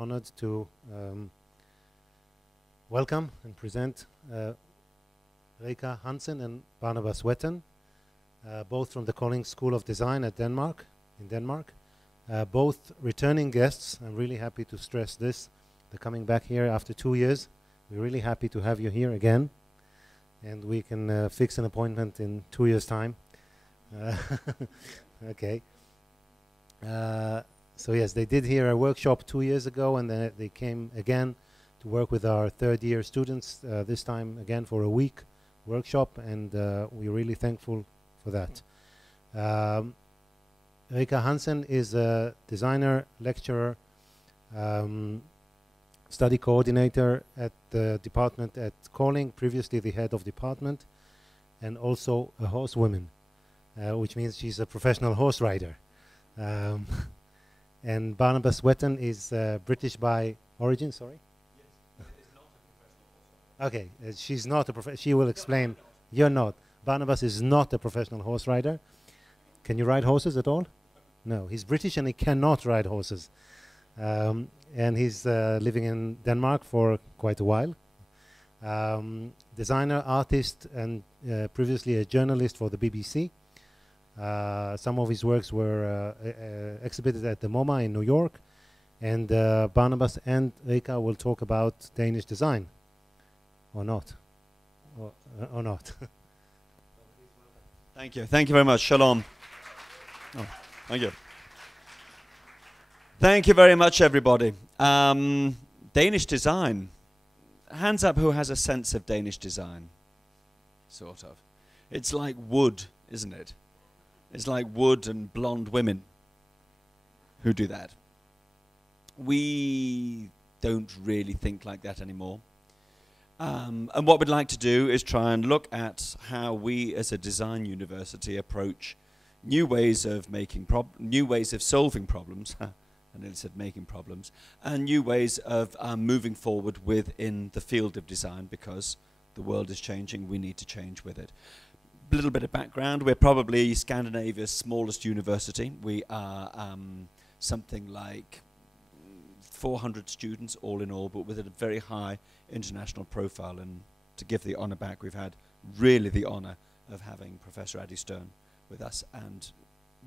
honored to welcome and present Rikke Hansen Barnabas Wetton, both from the Kolding School of Design in Denmark, both returning guests. I'm really happy to stress this. They're coming back here after 2 years. We're really happy to have you here again, and we can fix an appointment in 2 years' time. Okay. So yes, they did here a workshop 2 years ago, and then they came again to work with our third-year students, this time again for a week workshop, and we're really thankful for that. Rikke Hansen is a designer, lecturer, study coordinator at the department at Kolding, previously the head of department, and also a horsewoman, which means she's a professional horse rider. And Barnabas Wetton is British by origin, sorry? Yes, is not a professional horse rider. Okay, she's not a professional, she will explain. You're not. Barnabas is not a professional horse rider. Can you ride horses at all? No, he's British and he cannot ride horses. And he's living in Denmark for quite a while. Designer, artist, and previously a journalist for the BBC. Some of his works were exhibited at the MOMA in New York, and Barnabas and Rikke will talk about Danish design, or not, or not. Thank you. Thank you very much. Shalom. Oh, thank you. Thank you very much, everybody. Danish design. Hands up who has a sense of Danish design, sort of. It's like wood, isn't it? It's like wood and blonde women who do that. We don't really think like that anymore. And what we'd like to do is try and look at how we as a design university approach new ways of solving problems. I nearly said making problems, and new ways of moving forward within the field of design, because the world is changing, we need to change with it. A little bit of background, we're probably Scandinavia's smallest university. We are something like 400 students all in all, but with a very high international profile. And to give the honor back, we've had really the honor of having Professor Adi Stern with us, and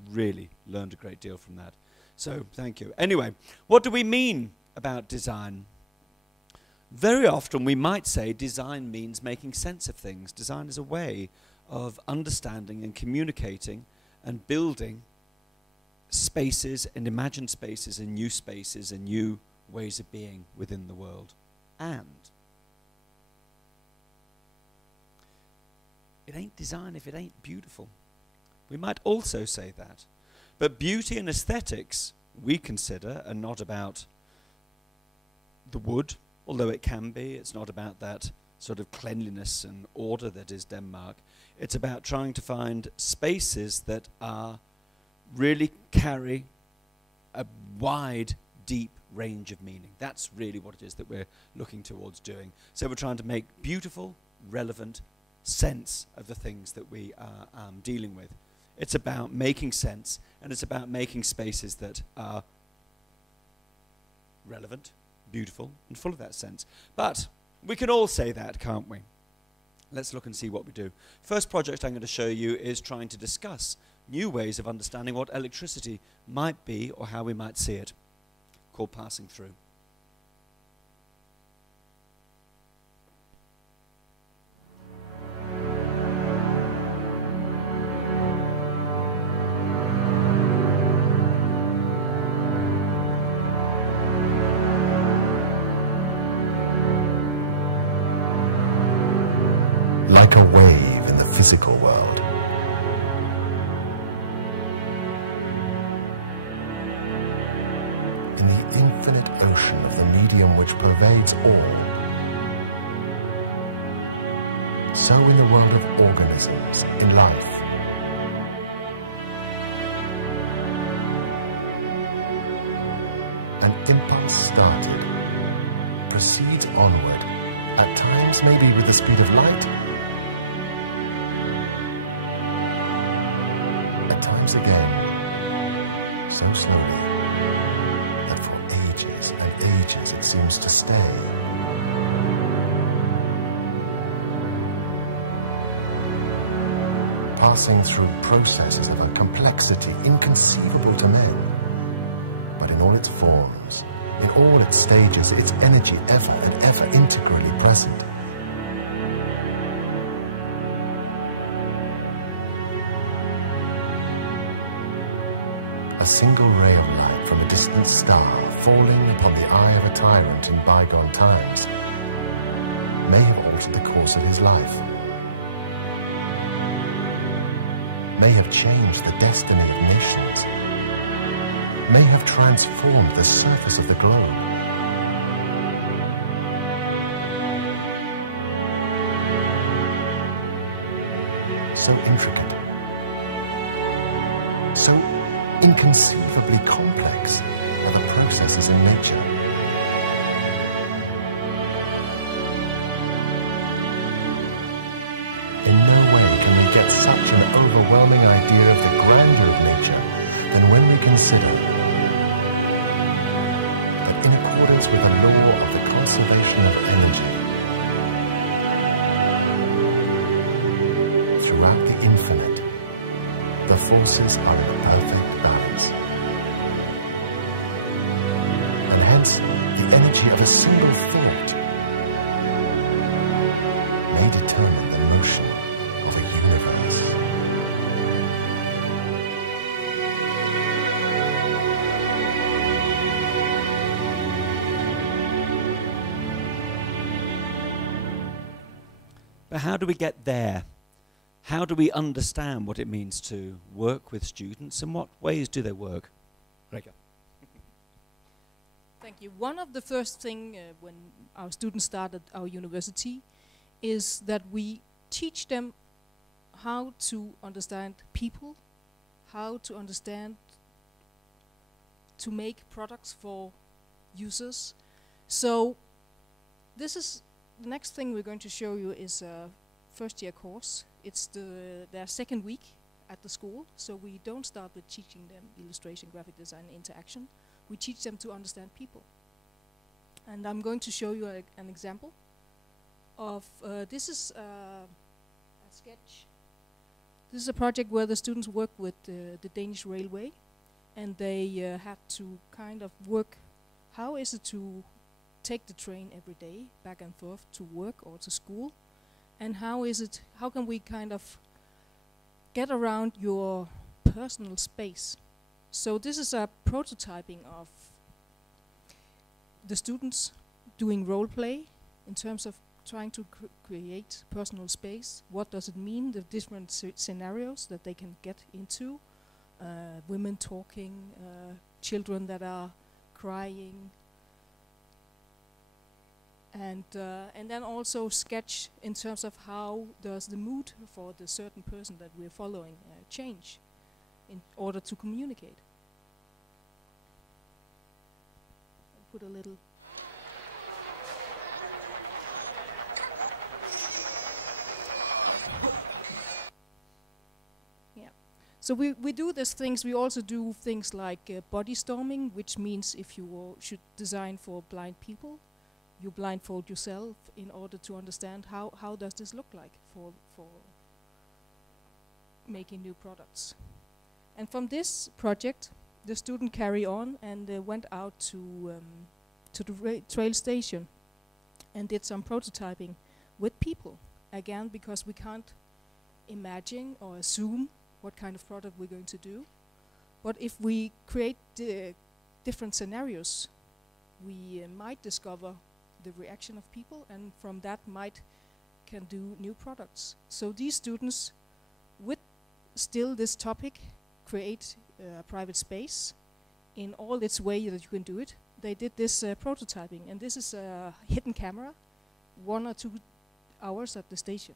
really learned a great deal from that. So thank you. Anyway, what do we mean about design? Very often we might say design means making sense of things. Design is a way of understanding and communicating and building spaces and imagined spaces and new ways of being within the world. And it ain't design if it ain't beautiful. We might also say that. But beauty and aesthetics, we consider, are not about the wood, although it can be. It's not about that sort of cleanliness and order that is Denmark. It's about trying to find spaces that are really carry a wide, deep range of meaning. That's really what it is that we're looking towards doing. So we're trying to make beautiful, relevant sense of the things that we are dealing with. It's about making sense, and it's about making spaces that are relevant, beautiful, and full of that sense. But we can all say that, can't we? Let's look and see what we do. First project I'm going to show you is trying to discuss new ways of understanding what electricity might be, or how we might see it, called Passing Through. Like a wave in the physical world, in the infinite ocean of the medium which pervades all, so in the world of organisms, in life. An impulse started, proceeds onward, at times maybe with the speed of light, at times again so slowly that for ages and stages it seems to stay. Passing through processes of a complexity inconceivable to men, but in all its forms, in all its stages, its energy ever and ever integrally present. A single ray of light from a distant star falling upon the eye of a tyrant in bygone times may have altered the course of his life, may have changed the destiny of nations, may have transformed the surface of the globe. So intricate, so inconceivably complex are the processes in nature. In no way can we get such an overwhelming idea of the grandeur of nature than when we consider that in accordance with the law of the conservation of energy, throughout the infinite, the forces are in perfect balance. And hence, the energy of a single thought may determine the motion of a universe. But how do we get there? How do we understand what it means to work with students? In what ways do they work? Rikke. Thank you. One of the first things when our students start at our university is that we teach them how to understand people, how to understand, to make products for users. So this is the next thing we're going to show you is a first year course. It's their second week at the school, so we don't start with teaching them illustration, graphic design, interaction. We teach them to understand people. And I'm going to show you an example of, this is a sketch. This is a project where the students work with the Danish railway, and they had to kind of work, how is it to take the train every day back and forth to work or to school, and how can we kind of get around your personal space. So this is a prototyping of the students doing role play in terms of trying to create personal space. What does it mean, the different scenarios that they can get into, women talking, children that are crying, and then also sketch in terms of how does the mood for the certain person that we're following change in order to communicate. I'll put a little. Yeah. So we do these things. We also do things like body storming, which means if you should design for blind people, you blindfold yourself in order to understand how does this look like for making new products. And from this project, the student carry on and went out to the train station and did some prototyping with people. Again, because we can't imagine or assume what kind of product we're going to do. But if we create different scenarios, we might discover the reaction of people, and from that can do new products. So these students, with still this topic, create a private space in all its way that you can do it. They did this prototyping, and this is a hidden camera, 1 or 2 hours at the station.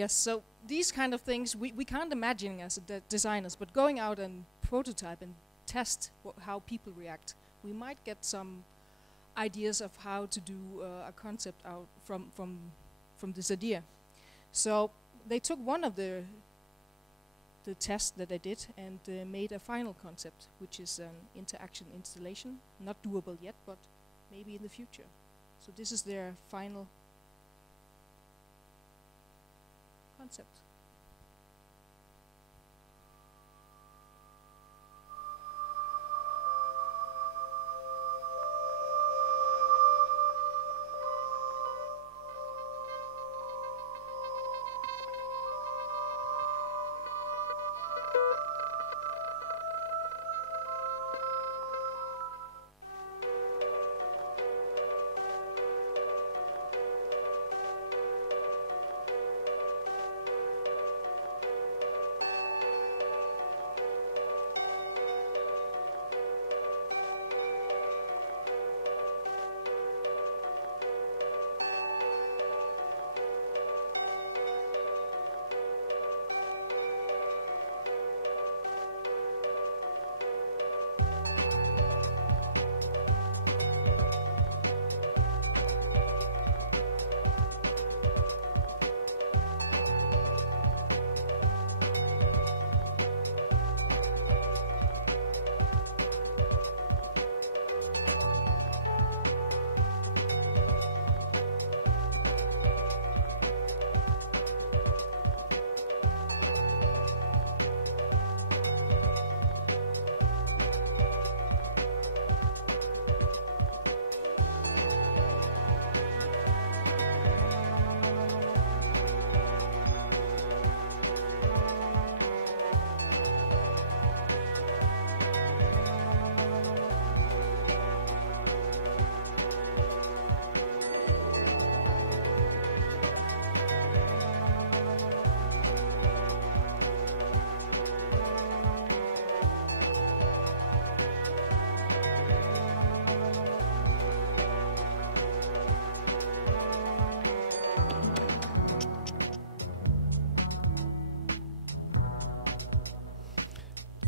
Yes, so these kind of things we can't imagine as designers, but going out and prototype and test how people react, we might get some ideas of how to do a concept out from this idea. So they took one of the tests that they did and made a final concept, which is an interaction installation, not doable yet, but maybe in the future. So this is their final concept.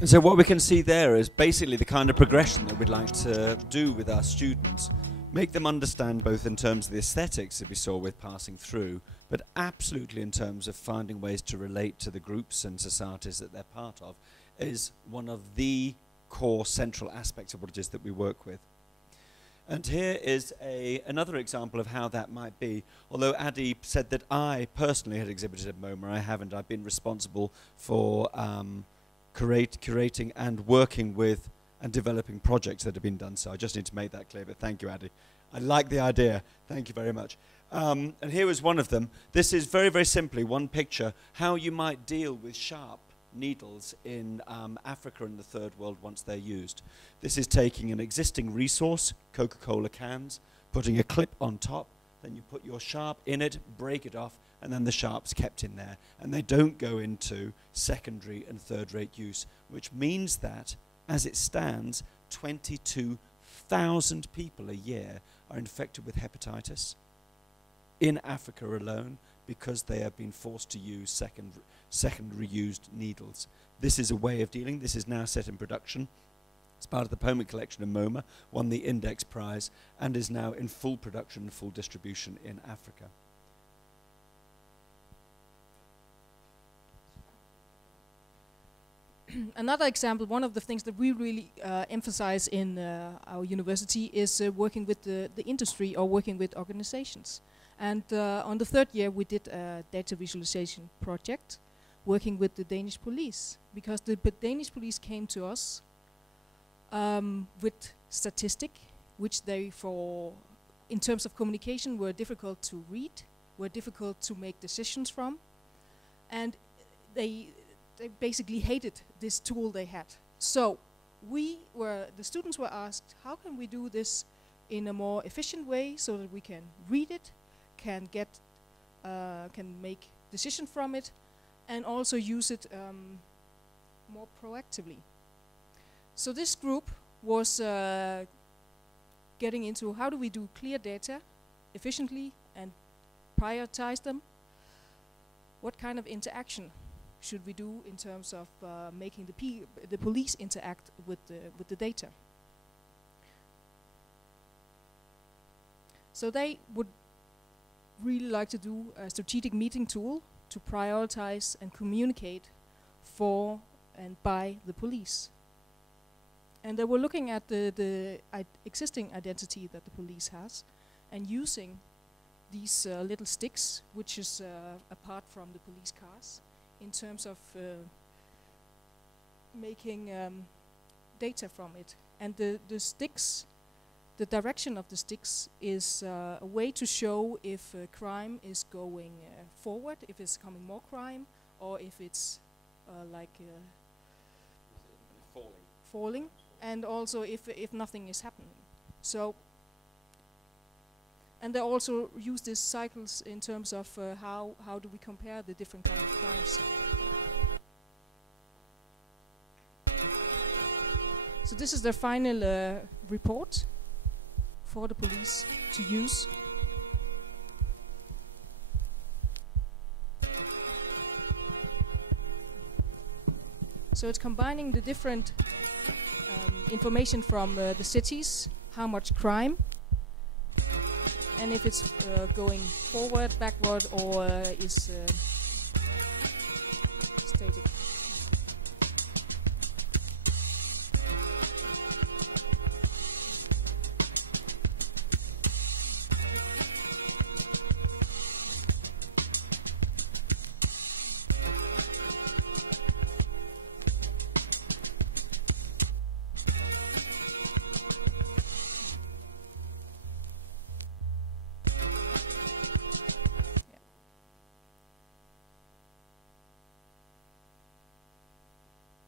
And so what we can see there is basically the kind of progression that we'd like to do with our students. Make them understand both in terms of the aesthetics that we saw with passing through, but absolutely in terms of finding ways to relate to the groups and societies that they're part of, is one of the core central aspects of what it is that we work with. And here is another example of how that might be. Although Adi said that I personally had exhibited at MOMA, I haven't. I've been responsible for curating and working with and developing projects that have been done. So I just need to make that clear, but thank you, Adi. I like the idea. Thank you very much. And here is one of them. This is very, very simply one picture, how you might deal with sharp needles in Africa and the Third World once they're used. This is taking an existing resource, Coca-Cola cans, putting a clip on top, then you put your sharp in it, break it off, and then the sharp's kept in there. And they don't go into secondary and third-rate use, which means that, as it stands, 22,000 people a year are infected with hepatitis in Africa alone because they have been forced to use secondary used needles. This is a way of dealing. This is now set in production. It's part of the Poem collection of MOMA, won the Index Prize, and is now in full production and full distribution in Africa. Another example, one of the things that we really emphasize in our university is working with the industry or working with organizations. And on the third year we did a data visualization project working with the Danish police, because the Danish police came to us with statistics which they, in terms of communication, were difficult to read, were difficult to make decisions from, and they basically hated this tool they had. So the students were asked, how can we do this in a more efficient way so that we can read it, can make decisions from it, and also use it more proactively. So this group was getting into how do we do clear data efficiently and prioritize them. what kind of interaction should we do in terms of making the police interact with the data. So they would really like to do a strategic meeting tool to prioritize and communicate for and by the police. And they were looking at the existing identity that the police has and using these little sticks, which is apart from the police cars, in terms of making data from it. And the sticks, the direction of the sticks is a way to show if crime is going forward, if it's coming more crime, or if it's falling, and also if nothing is happening. So, and they also use these cycles in terms of how do we compare the different kind of crimes. So this is their final report for the police to use. So it's combining the different information from the cities, how much crime, and if it's going forward, backward, or is static.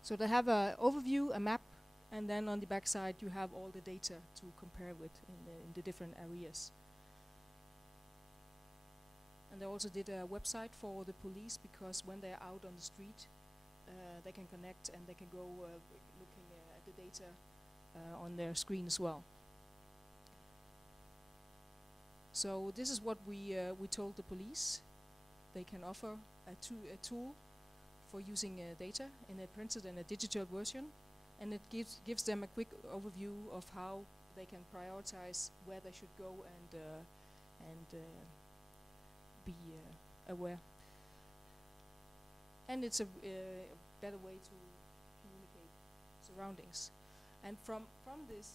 So they have an overview, a map, and then on the back side you have all the data to compare with in the different areas. And they also did a website for the police, because when they're out on the street they can connect and they can go looking at the data on their screen as well. So this is what we told the police. They can offer a tool for using data in a printed and a digital version, and it gives them a quick overview of how they can prioritize where they should go and be aware. And it's a better way to communicate surroundings. And from this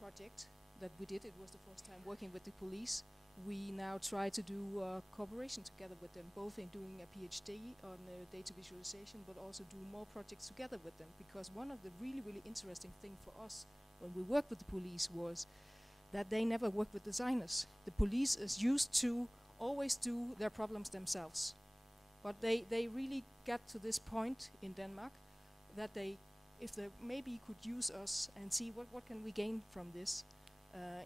project that we did, it was the first time working with the police. We now try to do cooperation together with them, both in doing a PhD on data visualization, but also do more projects together with them. Because one of the really, really interesting things for us when we worked with the police was that they never work with designers. The police is used to always do their problems themselves. But they really got to this point in Denmark that if they maybe could use us and see what can we gain from this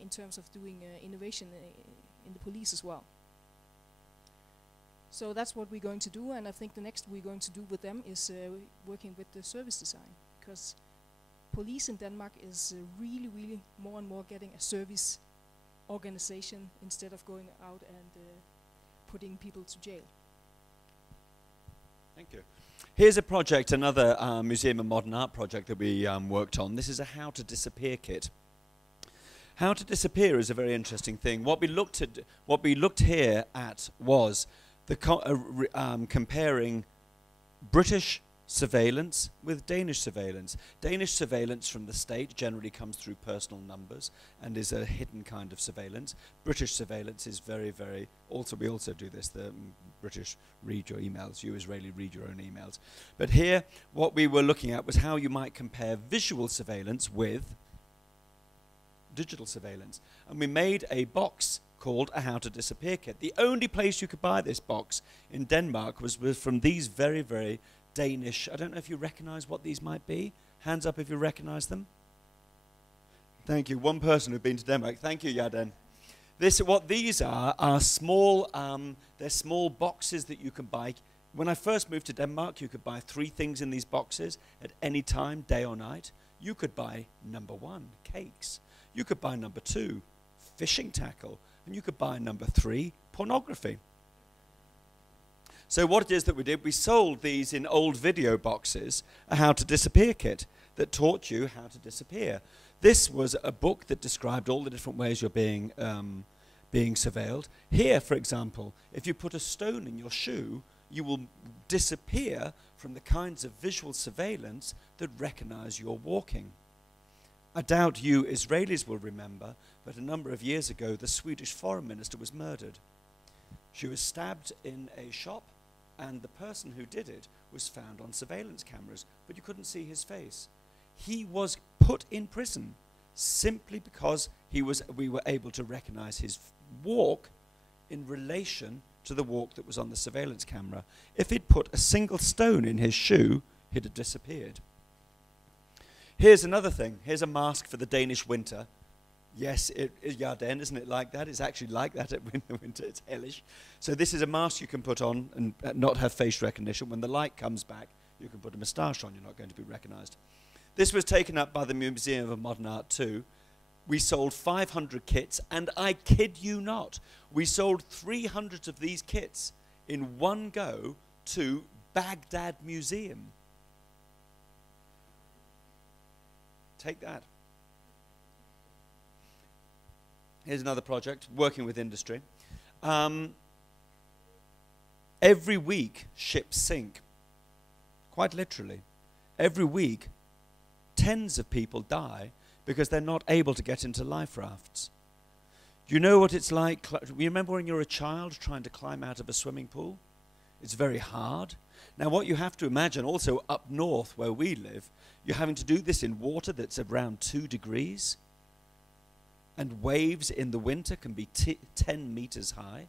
in terms of doing innovation in the police as well. So that's what we're going to do, and I think the next we're going to do with them is working with the service design, because police in Denmark is really, really more and more getting a service organization instead of going out and putting people to jail. Thank you. Here's a project, another museum and modern art project that we worked on. This is a how to disappear kit. How to disappear is a very interesting thing. What we looked here at was the comparing British surveillance with Danish surveillance. Danish surveillance from the state generally comes through personal numbers and is a hidden kind of surveillance. British surveillance is very, very, we also do this, the British read your emails, you Israeli read your own emails. But here, what we were looking at was how you might compare visual surveillance with digital surveillance. And we made a box called a How to Disappear kit. The only place you could buy this box in Denmark was from these very, very Danish, I don't know if you recognize what these might be. Hands up if you recognize them. Thank you. One person who's been to Denmark. Thank you, Yaden. What these are small, they're small boxes that you can buy. When I first moved to Denmark, you could buy 3 things in these boxes at any time, day or night. You could buy number 1, cakes. You could buy number 2, fishing tackle. And you could buy number 3, pornography. So what it is that we did, we sold these in old video boxes, a how to disappear kit that taught you how to disappear. This was a book that described all the different ways you're being surveilled. Here, for example, if you put a stone in your shoe, you will disappear from the kinds of visual surveillance that recognize you're walking. I doubt you Israelis will remember, but a number of years ago, the Swedish foreign minister was murdered. She was stabbed in a shop, and the person who did it was found on surveillance cameras, but you couldn't see his face. He was put in prison simply because we were able to recognize his walk in relation to the walk that was on the surveillance camera. If he'd put a single stone in his shoe, he'd have disappeared. Here's another thing. Here's a mask for the Danish winter. Yes, Yarden, isn't it like that? It's actually like that at winter. It's hellish. So this is a mask you can put on and not have face recognition. When the light comes back, you can put a moustache on. You're not going to be recognized. This was taken up by the Museum of Modern Art too. We sold 500 kits, and I kid you not, we sold 300 of these kits in one go to Baghdad Museum. Take that. Here's another project, working with industry. Every week, ships sink, quite literally. Every week, tens of people die because they're not able to get into life rafts. Do you know what it's like? You remember when you're a child trying to climb out of a swimming pool? It's very hard. Now, what you have to imagine, also up north where we live, you're having to do this in water that's around 2 degrees. And waves in the winter can be 10 meters high.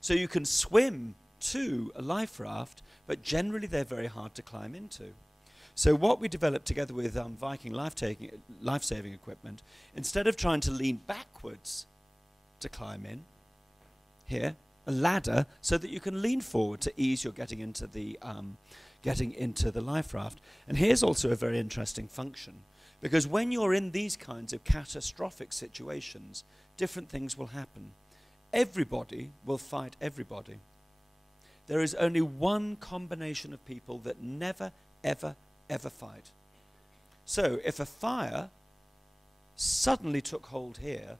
So you can swim to a life raft, but generally they're very hard to climb into. So what we developed together with Viking life-saving equipment, instead of trying to lean backwards to climb in, here, a ladder so that you can lean forward to ease your getting into the life raft. And here's also a very interesting function. Because when you're in these kinds of catastrophic situations, different things will happen. Everybody will fight everybody. There is only one combination of people that never, ever, ever fight. So if a fire suddenly took hold here,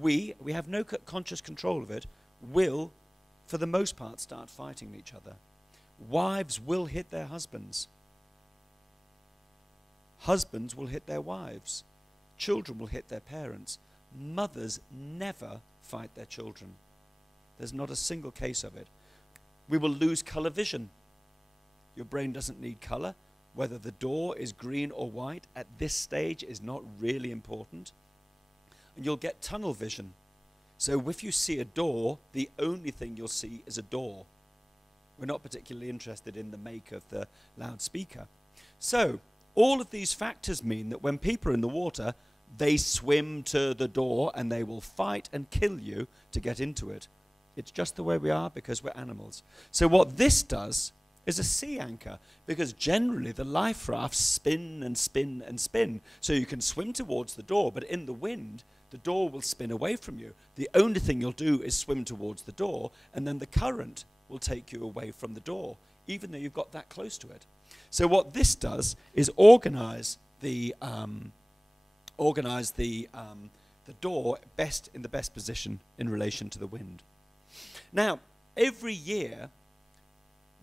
we have no conscious control of it, will, for the most part, start fighting each other. Wives will hit their husbands. Husbands will hit their wives. Children will hit their parents. Mothers never fight their children. There's not a single case of it. We will lose color vision. Your brain doesn't need color. Whether the door is green or white at this stage is not really important. And you'll get tunnel vision. So if you see a door, the only thing you'll see is a door. We're not particularly interested in the make of the loudspeaker. So all of these factors mean that when people are in the water, they swim to the door and they will fight and kill you to get into it. It's just the way we are because we're animals. So what this does is a sea anchor, because generally the life rafts spin and spin and spin. So you can swim towards the door, but in the wind, the door will spin away from you. The only thing you'll do is swim towards the door, and then the current will take you away from the door, even though you've got that close to it. So what this does is organize the door in the best position in relation to the wind. Now, every year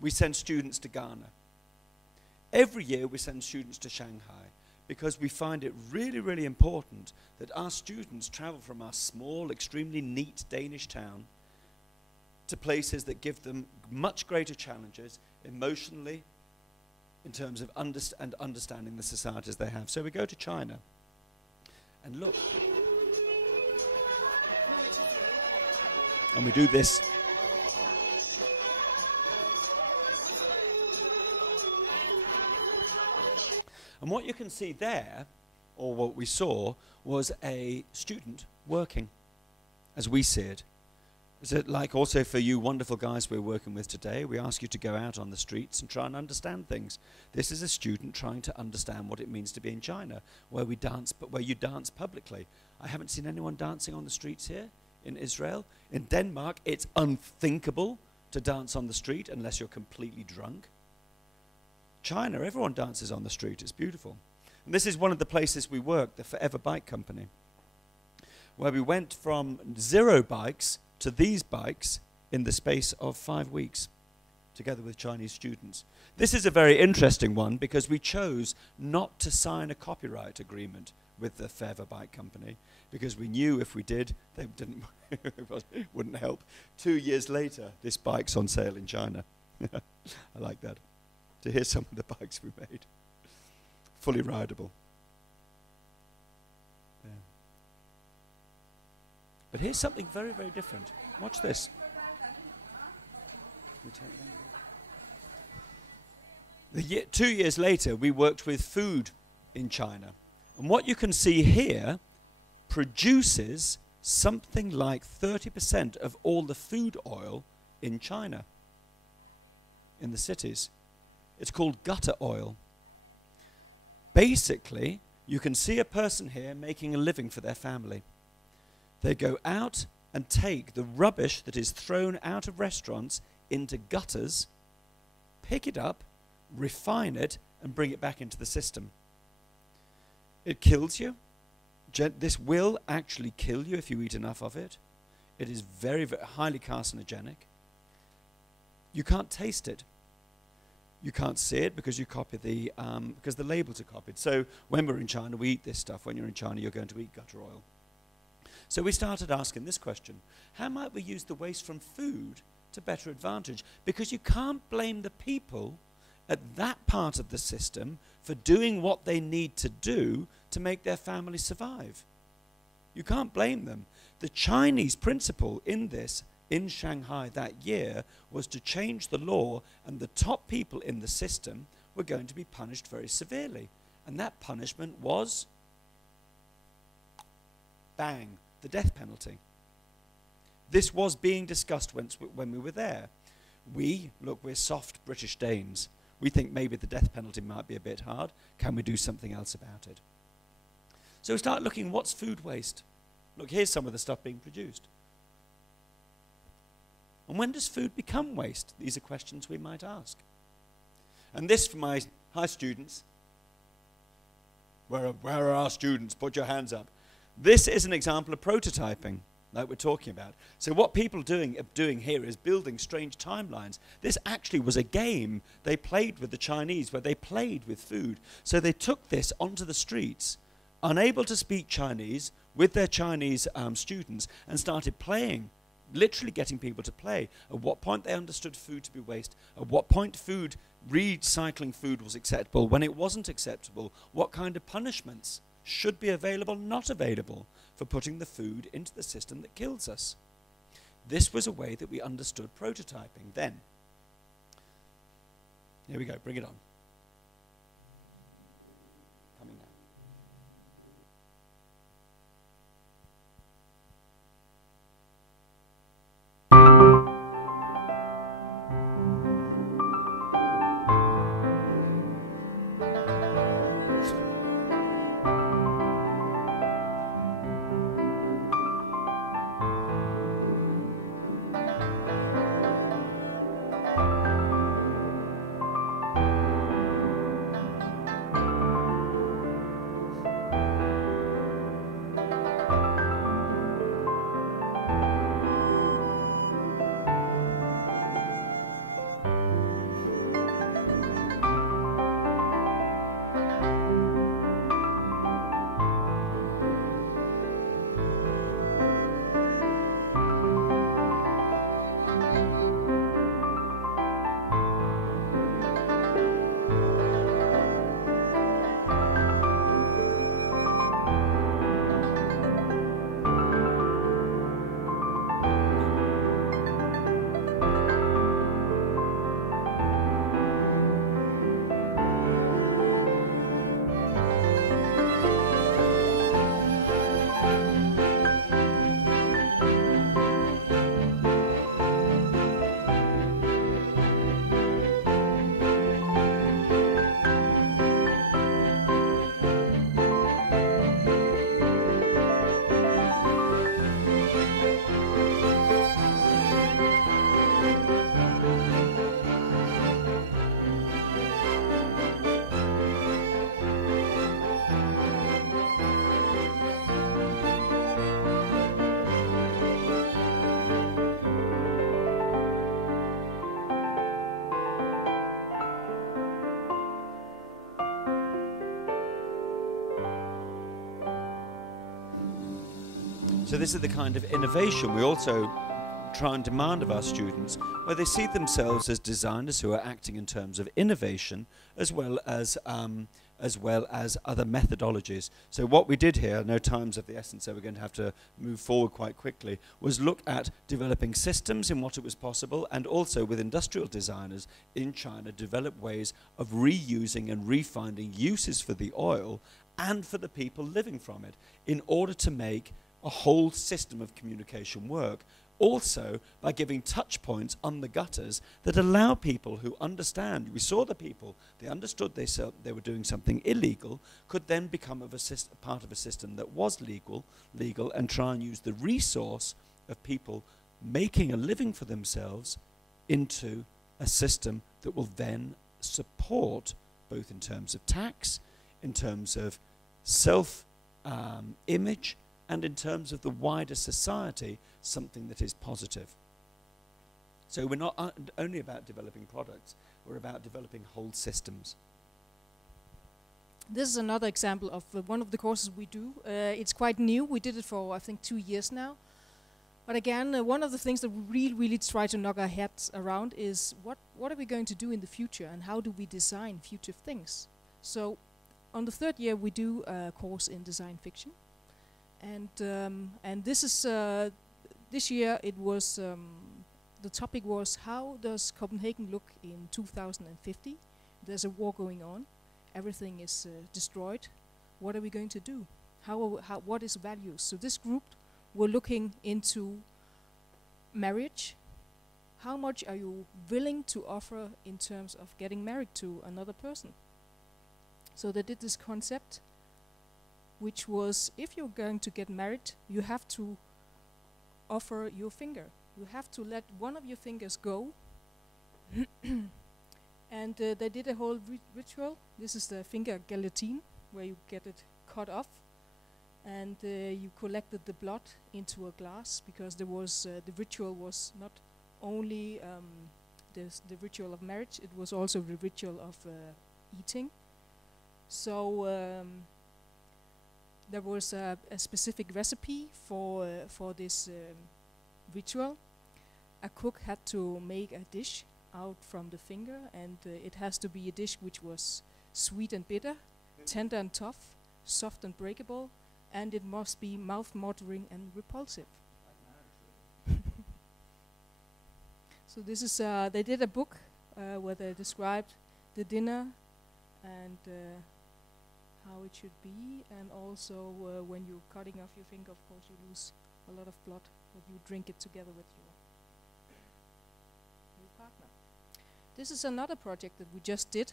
we send students to Ghana. Every year we send students to Shanghai, because we find it really, really important that our students travel from our small, extremely neat Danish town to places that give them much greater challenges emotionally, in terms of understanding the societies they have. So we go to China, and look. And we do this. And what you can see there, or what we saw, was a student working, as we see it. Is it like also for you wonderful guys we're working with today, we ask you to go out on the streets and try and understand things. This is a student trying to understand what it means to be in China, where we dance, but where you dance publicly. I haven't seen anyone dancing on the streets here in Israel. In Denmark, it's unthinkable to dance on the street unless you're completely drunk. China, everyone dances on the street. It's beautiful. And this is one of the places we work, the Forever Bike Company, where we went from 0 bikes to these bikes in the space of 5 weeks, together with Chinese students. This is a very interesting one because we chose not to sign a copyright agreement with the Forever Bike Company because we knew if we did, they didn't it wouldn't help. 2 years later, this bike's on sale in China. I like that. To hear some of the bikes we made. Fully rideable. Yeah. But here's something very, very different. Watch this. The 2 years later, we worked with food in China. And what you can see here produces something like 30% of all the food oil in China, in the cities. It's called gutter oil. Basically, you can see a person here making a living for their family. They go out and take the rubbish that is thrown out of restaurants into gutters, pick it up, refine it, and bring it back into the system. It kills you. This will actually kill you if you eat enough of it. It is very, very highly carcinogenic. You can't taste it. You can't see it because you copy because the labels are copied. So when we're in China, we eat this stuff. When you're in China, you're going to eat gutter oil. So we started asking this question: how might we use the waste from food to better advantage? Because you can't blame the people at that part of the system for doing what they need to do to make their family survive. You can't blame them. The Chinese principle in this, in Shanghai that year, was to change the law, and the top people in the system were going to be punished very severely. And that punishment was, bang, the death penalty. This was being discussed when we were there. We're soft British Danes. We think maybe the death penalty might be a bit hard. Can we do something else about it? So we start looking, what's food waste? Look, here's some of the stuff being produced. And when does food become waste? These are questions we might ask. And this, for my high students, where are our students? Put your hands up. This is an example of prototyping, like we're talking about. So what people are doing here is building strange timelines. This actually was a game they played with the Chinese, where they played with food. So they took this onto the streets, unable to speak Chinese, with their Chinese students, and started playing, literally getting people to play. At what point they understood food to be waste, at what point recycling food was acceptable, when it wasn't acceptable, what kind of punishments should be available, not available, for putting the food into the system that kills us. This was a way that we understood prototyping then. Here we go, bring it on. Coming now. So this is the kind of innovation we also try and demand of our students, where they see themselves as designers who are acting in terms of innovation as well as other methodologies. So what we did here, no time's of the essence, so we're going to have to move forward quite quickly, was look at developing systems in what it was possible, and also with industrial designers in China develop ways of reusing and refinding uses for the oil and for the people living from it in order to make a whole system of communication work. Also by giving touch points on the gutters that allow people who understand, we saw the people, they understood they were doing something illegal, could then become part of a system that was legal, and try and use the resource of people making a living for themselves into a system that will then support, both in terms of tax, in terms of self-image, and in terms of the wider society, something that is positive. So we're not only about developing products, we're about developing whole systems. This is another example of one of the courses we do. It's quite new. We did it for, I think, 2 years now. But again, one of the things that we really try to knock our heads around is what are we going to do in the future, and how do we design future things? So on the third year, we do a course in design fiction. And this is this year it was the topic was, how does Copenhagen look in 2050? There's a war going on, everything is destroyed. What are we going to do? What is values? So this group were looking into marriage. How much are you willing to offer in terms of getting married to another person? So they did this concept, which was, if you're going to get married, you have to offer your finger. You have to let one of your fingers go. And they did a whole ritual. This is the finger guillotine, where you get it cut off. And you collected the blood into a glass, because there was the ritual was not only the ritual of marriage, it was also the ritual of eating. So there was a specific recipe for this ritual. A cook had to make a dish out from the finger, and it has to be a dish which was sweet and bitter, tender and tough, soft and breakable, and it must be mouth-watering and repulsive. So this is they did a book where they described the dinner and how it should be, and also when you're cutting off your finger, of course, you lose a lot of blood, but you drink it together with your new partner. This is another project that we just did.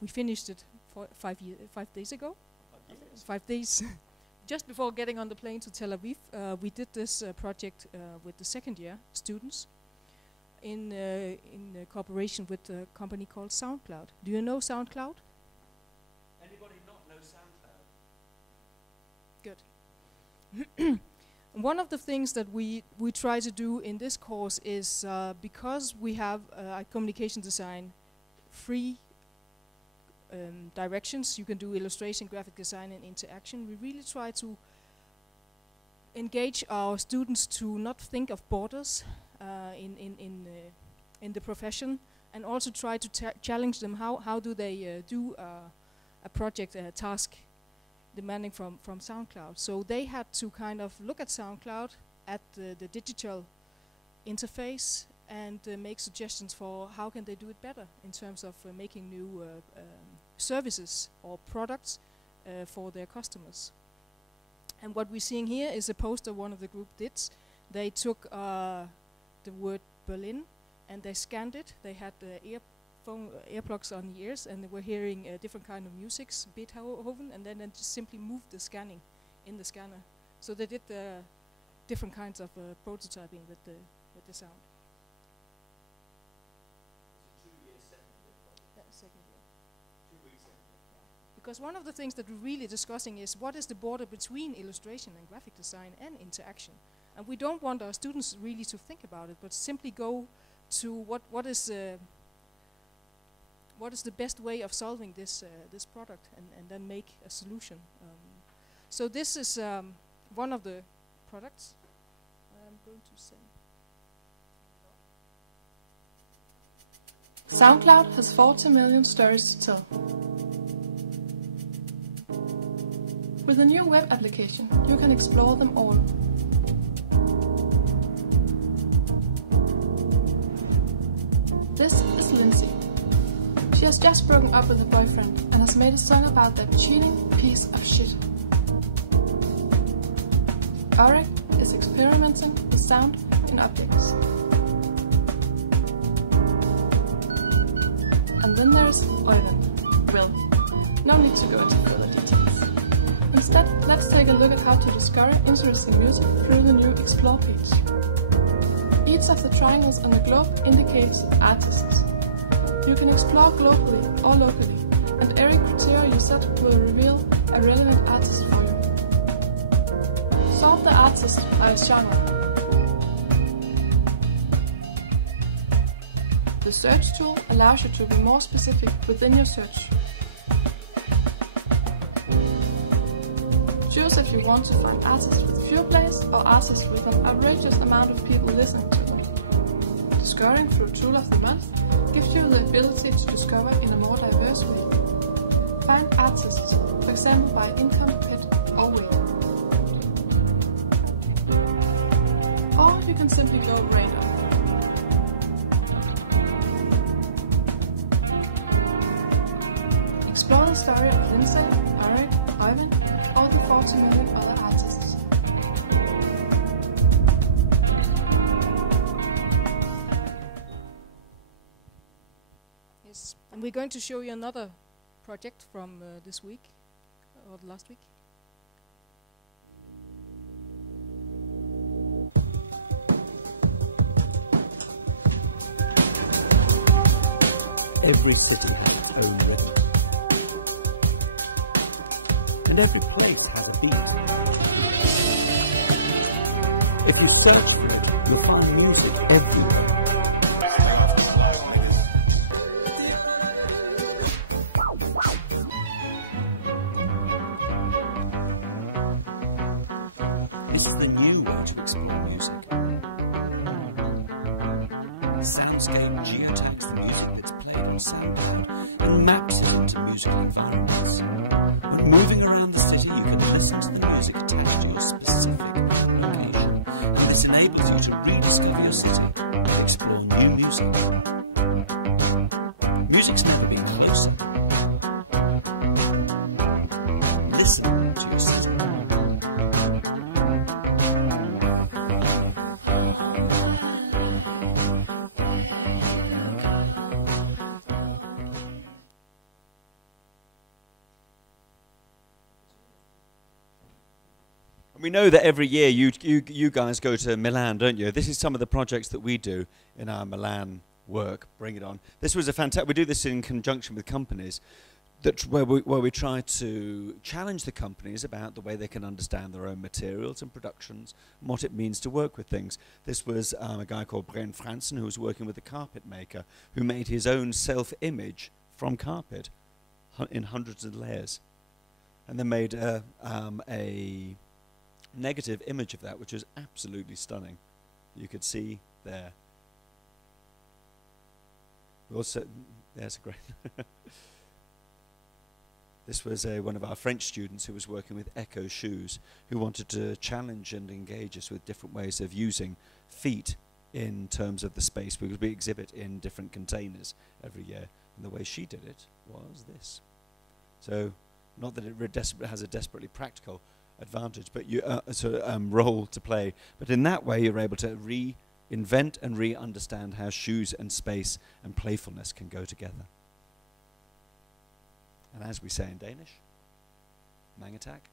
We finished it 5 days ago. 5 days. Just before getting on the plane to Tel Aviv, we did this project with the second year students in cooperation with a company called SoundCloud. Do you know SoundCloud? Anybody not know SoundCloud? Good. One of the things that we try to do in this course is, because we have communication design free directions, you can do illustration, graphic design, and interaction. We really try to engage our students to not think of borders in the profession, and also try to challenge them. How do they do a project, a task demanding from SoundCloud? So they had to kind of look at SoundCloud, at the digital interface, and make suggestions for how can they do it better in terms of making new services or products for their customers. And what we're seeing here is a poster one of the group did. They took the word Berlin and they scanned it. They had earplugs on the ears, and they were hearing different kind of musics, Beethoven, and then just simply moved the scanning in the scanner. So they did different kinds of prototyping with the sound. Second year. 2 weeks in. Because one of the things that we're really discussing is, what is the border between illustration and graphic design and interaction? And we don't want our students really to think about it, but simply go to what is the best way of solving this product, and then make a solution. So this is one of the products. I'm going to send. SoundCloud has 40 million stories to tell. With a new web application, you can explore them all. This is Lindsay. She has just broken up with her boyfriend and has made a song about that cheating piece of shit. Ulrik is experimenting with sound in objects. And then there's Oyvind. Well, no need to go into further details. Instead, let's take a look at how to discover interesting music through the new Explore page. Each of the triangles on the globe indicates artists. You can explore globally or locally, and every criteria you set will reveal a relevant artist for you. Sort the artist by a genre. The search tool allows you to be more specific within your search. Choose if you want to find artists with few plays or artists with an outrageous amount of people listening to them. Discovering through Tool of the Month gives you the ability to discover in a more diverse way. Find artists, for example by income, pet or weight. Or you can simply go random. Explore the story of Lindsay, Ulrik, Oyvind, or the 40 million other artists. Yes, and we're going to show you another project from this week, or the last week. Every city has its own rhythm. And every place has a beat. If you search for it, you'll find music everywhere. This is the new way to explore music. Soundscape geotags the music that's played on SoundCloud and maps it into musical environments. When moving around the city, you can listen to the music attached to your specific location, and this enables you to rediscover your city and explore new music. Music's never been closer. Listen to your city. We know that every year you guys go to Milan, don't you? This is some of the projects that we do in our Milan work. Bring it on. This was a fantastic. We do this in conjunction with companies, where we try to challenge the companies about the way they can understand their own materials and productions, and what it means to work with things. This was a guy called Brent Fransen, who was working with a carpet maker, who made his own self-image from carpet in hundreds of layers, and then made a negative image of that, which was absolutely stunning. You could see there. Also, there's a great. This was one of our French students who was working with Echo Shoes, who wanted to challenge and engage us with different ways of using feet in terms of the space, because we exhibit in different containers every year. And the way she did it was this. So, not that it has a desperately practical advantage, but you role to play. But in that way, you're able to reinvent and re-understand how shoes and space and playfulness can go together. And as we say in Danish, mange tak.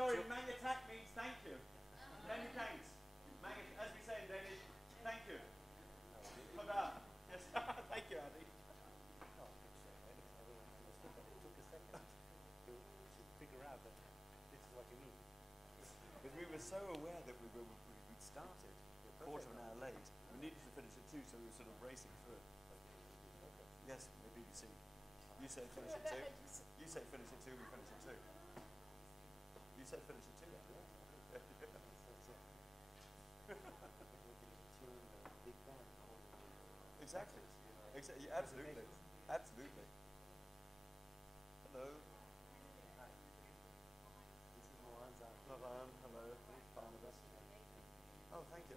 Sorry, magnetak means thank you. Many thanks. As we say in Danish, thank you. Goddag. Yes. Thank you, Andy. It took a second to figure out that this is what you mean. Because we were so aware that we'd started a quarter of an hour late. We needed to finish at 2, so we were sort of racing through it. Yes, the BBC. You say finish at 2. You say finish at 2, we finish at 2. You said finish at 2. Exactly. Exactly. Absolutely. Absolutely. Hello. This is Moran. Hello. Barnabas. Oh, thank you.